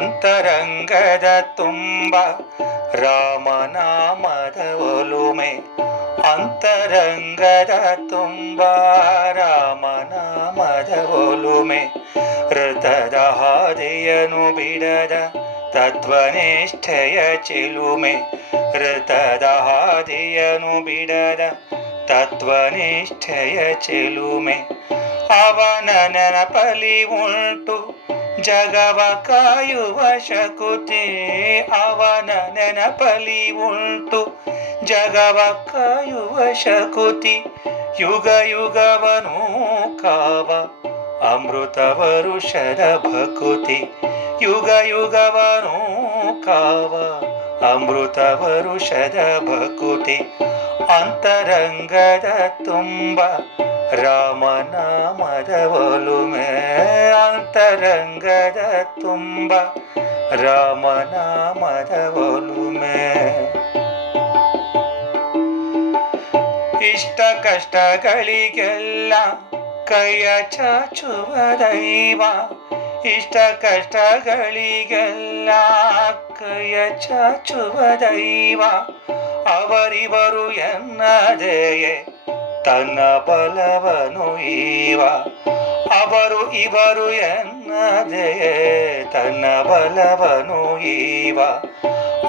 ಅಂತರಂಗದ ತುಂಬ ರಾಮನಾಮದ ಒಲುಮೆ. ಅಂತರಂಗದ ತುಂಬ ರಾಮನಾಮದ ಒಲುಮೆ. ಹೃದದ ಹಾದಿಯನು ಬಿಡದ ತತ್ವನಿಷ್ಠೆಯ ಚಿಲುಮೆ. ಹೃದದ ಹಾದಿಯನು ಬಿಡದ ತತ್ವನಿಷ್ಠೆಯ ಚಿಲುಮೆ. ಅವನ ನೆನಪಲಿ ಉಂಟು ಜಗವ ಕಾಯುವ ಶಕುತಿ ಅವನ ನೆನಪಲಿ ಉಂಟು. ಜಗವ ಕಾಯುವ ಶಕುತಿ ಯುಗ ಯುಗವನು ಕಾವ ಅಮೃತ ವರುಷದ ಭಕುತಿ. ಯುಗ ಯುಗವನು ಕಾವ ಅಮೃತ ವರುಷದ ಭಕುತಿ. ಅಂತರಂಗದ ತುಂಬ ರಾಮನಾಮದ ಒಲುಮೆ ಅಂತರಂಗದ ತುಂಬ. ರಾಮನಾಮದ ಒಲುಮೆ ಇಷ್ಟ ಕಷ್ಟಗಳಿಗೆಲ್ಲ ಕೈಯ ಚಾಚುವ ದೈವ. ಇಷ್ಟ ಕಷ್ಟಗಳಿಗೆಲ್ಲ ಕೈಯ ಚಾಚುವ ದೈವ. ಅವರಿವರು ಎನ್ನದೆಯೇ ತನ್ನ ಬಲವನು ಈವ. ಅವರು ಇವರು ಎನ್ನದೇ ತನ್ನ ಬಲವನು ಈವ.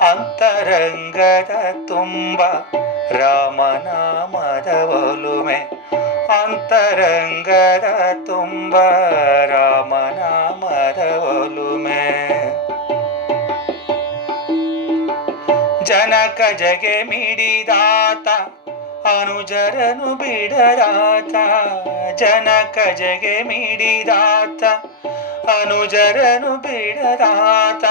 ಅಂತರಂಗದ ತುಂಬ ರಾಮನಾಮದ ಒಲುಮೆ ಅಂತರಂಗದ ತುಂಬ ರಾಮನಾಮದ ಒಲುಮೆ ಜನಕ ಜಗೆ ಮಿಡಿದಾತ. ಅನುಜರನು ಬಿಡದಾತ ಜನಕ ಜಗೆ ಮಿಡಿದಾತ. ಅನುಜರನು ಬಿಡದಾತ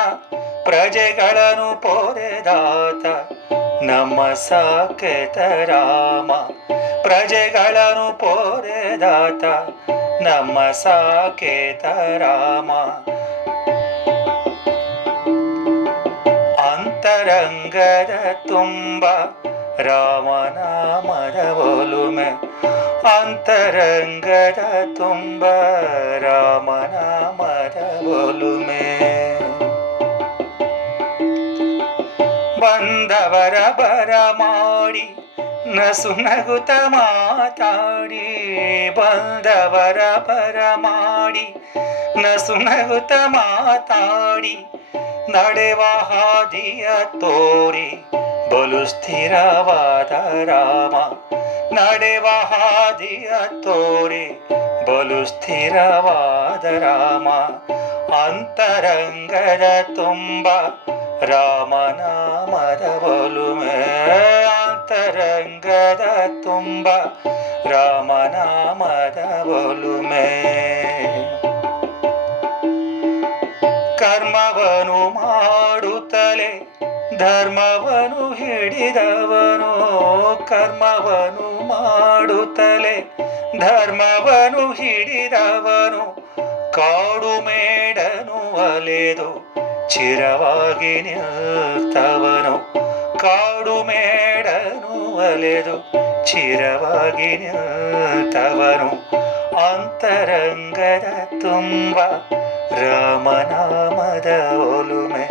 ಪ್ರಜೆಗಳನ್ನು ಪೊರೆದಾತ. ನಮ್ಮ ಸಾಕೆತ ರಾಮ, ಪ್ರಜೆಗಳನ್ನು ಪೊರೆದಾತ. ನಮ್ಮ ಸಾಕೇತ ರಾಮ. ಅಂತರಂಗದ ತುಂಬ ಒಲುಮೆ ಅಂತರಂಗದ ತುಂಬ ರಾಮನಾಮದ ಬಂದವರ ಬರ ಮಾಡಿ, ನಸು ನಗುತ ಮಾತಾಡಿ. ಬಂದವರ ಬರ ಮಾಡಿ, ನಸು ನಗುತ ಮಾತಾಡಿ. ನಡೆವ ಹಾದಿಯ ತೋರಿ ಬಲು ಸ್ಥಿರವಾದ ರಾಮ. ನಡೆವ ಹಾದಿಯ ತೋರಿ ಬಲು ಸ್ಥಿರವಾದ ರಾಮ. ಅಂತರಂಗದ ತುಂಬ ರಾಮನಾಮದ ಬಲುಮೆ. ಅಂತರಂಗದ ತುಂಬ ರಾಮನಾಮದ ಬಲುಮೆ. ಕರ್ಮವನು ಮಾಡುತ್ತಲೇ ಧರ್ಮವನು ಹಿಡಿದವನು ಕರ್ಮವನು ಮಾಡುತ್ತಲೇ ಧರ್ಮವನು ಹಿಡಿದವನು ಕಾಡು ಮೇಡನು ಅಲೆದು ಚಿರವಾಗಿ ನಿಲ್ತವನು ಕಾಡು ಮೇಡನು ಅಲೆದು ಚಿರವಾಗಿ ನಿಂತವನು. ಅಂತರಂಗದ ತುಂಬ ರಾಮನಾಮದ ಒಲುಮೆ.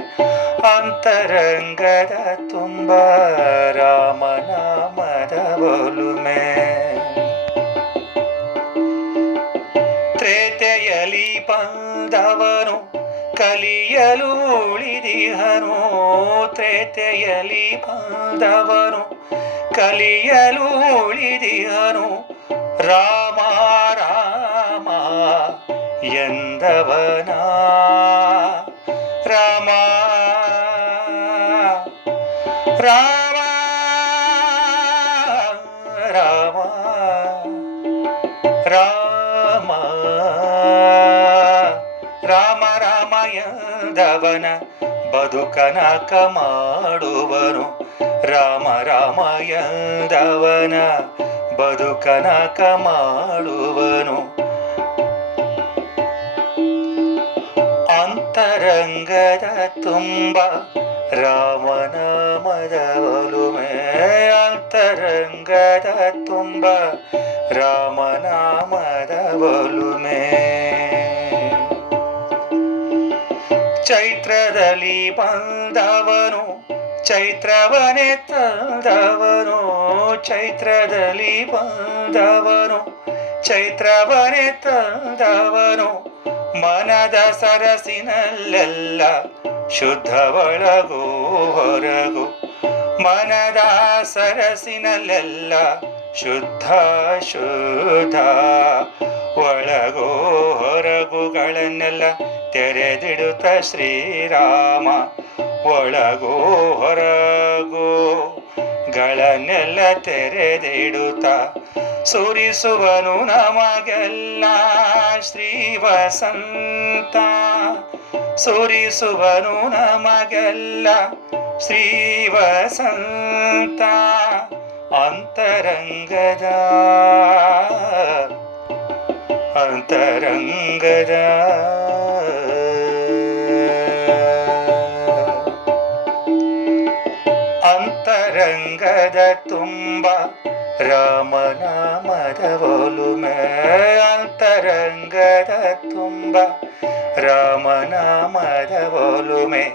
ಅಂತರಂಗದ ತುಂಬ ರಾಮನಾಮದ ಒಲುಮೆ. ತ್ರೇತೆಯಲಿ ಬಂದವನು, ಕಲಿಯಲು ಉಳಿದಿಹನು. ತ್ರೇತೆಯಲಿ ಬಂದವನು ಕಲಿಯಲು ಉಳಿದಿಯನು. ರಾಮ ರಾಮ ಎಂದವನ. ರಾಮ ರಾಮ ರಾಮ ರಾಮ ರಾಮ ರಾಮ ಎಂದವನ. ಬದುಕನಕ ಮಾಡುವನು. ರಾಮ ರಾಮ ಎಂದವನ ಬದುಕನಕ ಮಾಡುವನು. ಅಂತರಂಗದ ತುಂಬ ರಾಮನಾಮದ ಒಲುಮೆ ಅಂತರಂಗದ ತುಂಬ ರಾಮನಾಮದ ಒಲುಮೆ ಚೈತ್ರದಲ್ಲಿ ಬಂದವನು ಚೈತ್ರವನೇ ತಂದವನು. ಚೈತ್ರದಲ್ಲಿ ಬಂದವನು ಚೈತ್ರವನೇ ತಂದವನು. ಮನದ ಸರಸಿನಲ್ಲೆಲ್ಲ ಶುದ್ಧ ಒಳಗೋ ಹೊರಗು. ಮನದ ಸರಸಿನಲ್ಲೆಲ್ಲ ಶುದ್ಧ ಶುದ್ಧ. ಒಳಗೋ ಹೊರಗುಗಳನ್ನೆಲ್ಲ ತೆರೆದಿಡುತ್ತ ಶ್ರೀರಾಮ. ಒಳಗೋ ಹೊರಗೋ ಗಳನ್ನೆಲ್ಲ ತೆರೆದಿಡುತ್ತ ಸುರಿಸುವನು ನಮಗೆಲ್ಲ ಶ್ರೀ ವಸಂತ ಸುರಿಸುವನು ನಮಗೆಲ್ಲ ಶ್ರೀ ವಸಂತ ಅಂತರಂಗದ ಅಂತರಂಗದ ಅಂತರಂಗದ ತುಂಬ ರಾಮನಾಮದ ಒಲುಮೆ ಅಂತರಂಗದ ತುಂಬ ರಾಮನಾಮದ ಒಲುಮೆ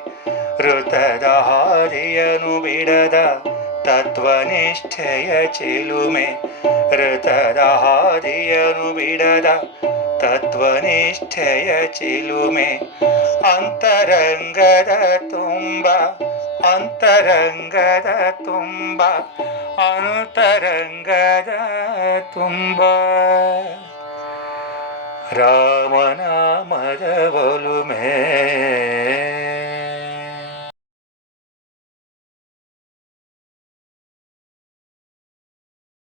ಋತದ ಹಾದಿಯನು ಬಿಡದ ತತ್ವನಿಷ್ಠೆಯ ಚಿಲುಮೆ ಋತದ ಹಾದಿಯನು ಬಿಡದ ತತ್ವನಿಷ್ಠೆಯ ಚಿಲುಮೆ ಅಂತರಂಗದ ತುಂಬ ಅಂತರಂಗದ ತುಂಬ ಅಂತರಂಗದ ತುಂಬ ರಾಮನಾಮದ ಒಲುಮೆ